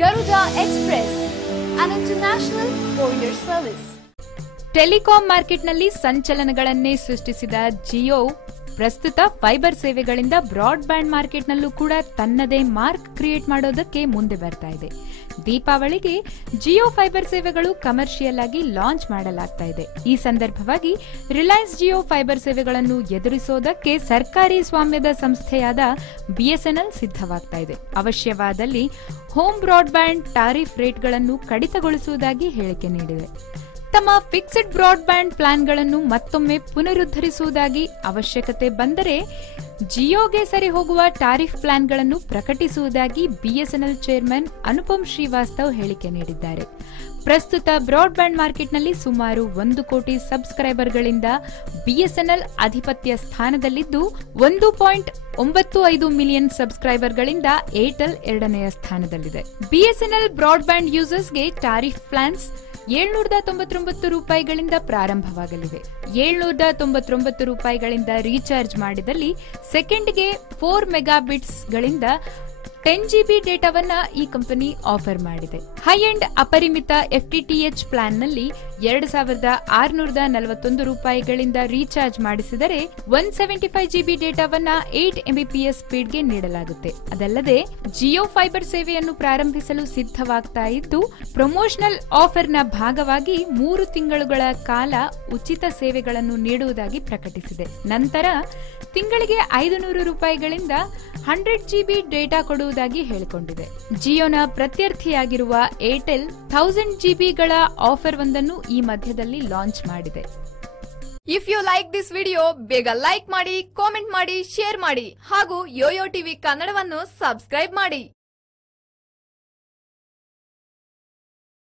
Garuda Express, an international courier service. Telecom ಮಾರ್ಕೆಟ್ನಲ್ಲಿ ಸಂಚಲನಗಳನ್ನೇ ಸೃಷ್ಟಿಸಿದ ಜಿಯೋ ಪ್ರಸ್ತುತ ಫೈಬರ್ ಸೇವೆಗಳಿಂದ ಬ್ರಾಡ್ಬ್ಯಾಂಡ್ ಮಾರ್ಕೆಟ್ನಲ್ಲೂ ಕೂಡ ತನ್ನದೇ ಮಾರ್ಕ್ ಕ್ರಿಯೇಟ್ ಮಾಡೋದಕ್ಕೆ ಮುಂದೆ ಬರ್ತಾ ಇದೆ. ದೀಪಾವಳಿಗೆ ಜಿಯೋ ಫೈಬರ್ ಸೇವೆಗಳು ಕಮರ್ಷಿಯಲ್ ಆಗಿ ಲಾಂಚ್ ಮಾಡಲಾಗ್ತಾ ಇದೆ. ಈ ಸಂದರ್ಭವಾಗಿ ರಿಲಯನ್ಸ್ ಜಿಯೋ ಫೈಬರ್ ಸೇವೆಗಳನ್ನು ಎದುರಿಸೋದಕ್ಕೆ ಸರ್ಕಾರಿ ಸ್ವಾಮ್ಯದ ಸಂಸ್ಥೆಯಾದ ಬಿಎಸ್ಎನ್ಎಲ್ ಸಿದ್ಧವಾಗ್ತಾ ಇದೆ. ಅವಶ್ಯವಾದಲ್ಲಿ ಹೋಮ್ ಬ್ರಾಡ್ಬ್ಯಾಂಡ್ ಟಾರಿಫ್ ರೇಟ್ಗಳನ್ನು ಕಡಿತಗೊಳಿಸುವುದಾಗಿ ಹೇಳಿಕೆ ನೀಡಿದೆ. ತಮ್ಮ ಫಿಕ್ಸ್ಡ್ ಬ್ರಾಡ್ಬ್ಯಾಂಡ್ ಪ್ಲಾನ್ಗಳನ್ನು ಮತ್ತೊಮ್ಮೆ ಪುನರುದ್ಧರಿಸುವುದಾಗಿ ಅವಶ್ಯಕತೆ ಬಂದರೆ ಜಿಯೋಗೆ ಸರಿ ಹೋಗುವ ಟಾರಿಫ್ ಪ್ಲಾನ್ಗಳನ್ನು ಪ್ರಕಟಿಸುವುದಾಗಿ ಬಿಎಸ್ಎನ್ಎಲ್ ಚೇರ್ಮನ್ ಅನುಪಮ್ ಶ್ರೀವಾಸ್ತವ್ ಹೇಳಿಕೆ ನೀಡಿದ್ದಾರೆ. ಪ್ರಸ್ತುತ ಬ್ರಾಡ್ಬ್ಯಾಂಡ್ ಮಾರ್ಕೆಟ್ನಲ್ಲಿ ಸುಮಾರು ಒಂದು ಕೋಟಿ ಸಬ್ಸ್ಕ್ರೈಬರ್ಗಳಿಂದ ಬಿಎಸ್ಎನ್ಎಲ್ ಆಧಿಪತ್ಯ ಸ್ಥಾನದಲ್ಲಿದ್ದು, ಒಂದು ಪಾಯಿಂಟ್ ಒಂಬತ್ತು ಐದು ಮಿಲಿಯನ್ ಸಬ್ಸ್ಕ್ರೈಬರ್ಗಳಿಂದ ಏರ್ಟೆಲ್ ಎರಡನೆಯ ಸ್ಥಾನದಲ್ಲಿದೆ. ಬಿಎಸ್ಎನ್ಎಲ್ ಬ್ರಾಡ್ಬ್ಯಾಂಡ್ ಯೂಸರ್ಸ್ಗೆ ಟಾರಿಫ್ ಪ್ಲಾನ್ಸ್ ಏಳ್ನೂರದ ತೊಂಬತ್ತೊಂಬತ್ತು ರೂಪಾಯಿಗಳಿಂದ ಪ್ರಾರಂಭವಾಗಲಿವೆ ಏಳ್ನೂರದ ತೊಂಬತ್ತೊಂಬತ್ತು ರೂಪಾಯಿಗಳಿಂದ ರೀಚಾರ್ಜ್ ಮಾಡಿದಲ್ಲಿ ಸೆಕೆಂಡ್ಗೆ ಫೋರ್ ಮೆಗಾಬಿಟ್ಸ್ ಟೆನ್ ಜಿಬಿ ಡೇಟಾವನ್ನ ಈ ಕಂಪನಿ ಆಫರ್ ಮಾಡಿದೆ. ಹೈ ಅಂಡ್ ಅಪರಿಮಿತ ಎಫ್ಟಿಟಿಎಚ್ ಪ್ಲಾನ್ನಲ್ಲಿ ಎರಡು ಸಾವಿರದ ಆರುನೂರದ ನಲವತ್ತೊಂದು ರೂಪಾಯಿಗಳಿಂದ ರೀಚಾರ್ಜ್ ಮಾಡಿಸಿದರೆ ಒನ್ ಸೆವೆಂಟಿ ಫೈವ್ ಜಿಬಿ ಡೇಟಾವನ್ನ ಏಟ್ ಎಂಬಿಪಿಎಸ್ ಸ್ಪೀಡ್ಗೆ ನೀಡಲಾಗುತ್ತೆ. ಅದಲ್ಲದೆ ಜಿಯೋ ಫೈಬರ್ ಸೇವೆಯನ್ನು ಪ್ರಾರಂಭಿಸಲು ಸಿದ್ಧವಾಗ್ತಾ ಇದ್ದು, ಪ್ರಮೋಷನಲ್ ಆಫರ್ನ ಭಾಗವಾಗಿ ಮೂರು ತಿಂಗಳುಗಳ ಕಾಲ ಉಚಿತ ಸೇವೆಗಳನ್ನು ನೀಡುವುದಾಗಿ ಪ್ರಕಟಿಸಿದೆ. ನಂತರ ತಿಂಗಳಿಗೆ ಐದು ನೂರು ರೂಪಾಯಿಗಳಿಂದ ಹಂಡ್ರೆಡ್ ಜಿಬಿ ಡೇಟಾ ಕೊಡುವುದಾಗಿ ಹೇಳಿಕೊಂಡಿದೆ. ಜಿಯೋನ ಪ್ರತ್ಯರ್ಥಿಯಾಗಿರುವ ಏರ್ಟೆಲ್ ಥೌಸಂಡ್ ಜಿಬಿಗಳ ಆಫರ್ ಒಂದನ್ನು ಈ ಮಧ್ಯದಲ್ಲಿ ಲಾಂಚ್ ಮಾಡಿದೆ. If you like this video ಬೇಗ ಲೈಕ್ ಮಾಡಿ ಕಾಮೆಂಟ್ ಮಾಡಿ ಶೇರ್ ಮಾಡಿ ಹಾಗೂ ಯೋಯೋ ಟಿವಿ ಕನ್ನಡವನ್ನು ಸಬ್ಸ್ಕ್ರೈಬ್ ಮಾಡಿ.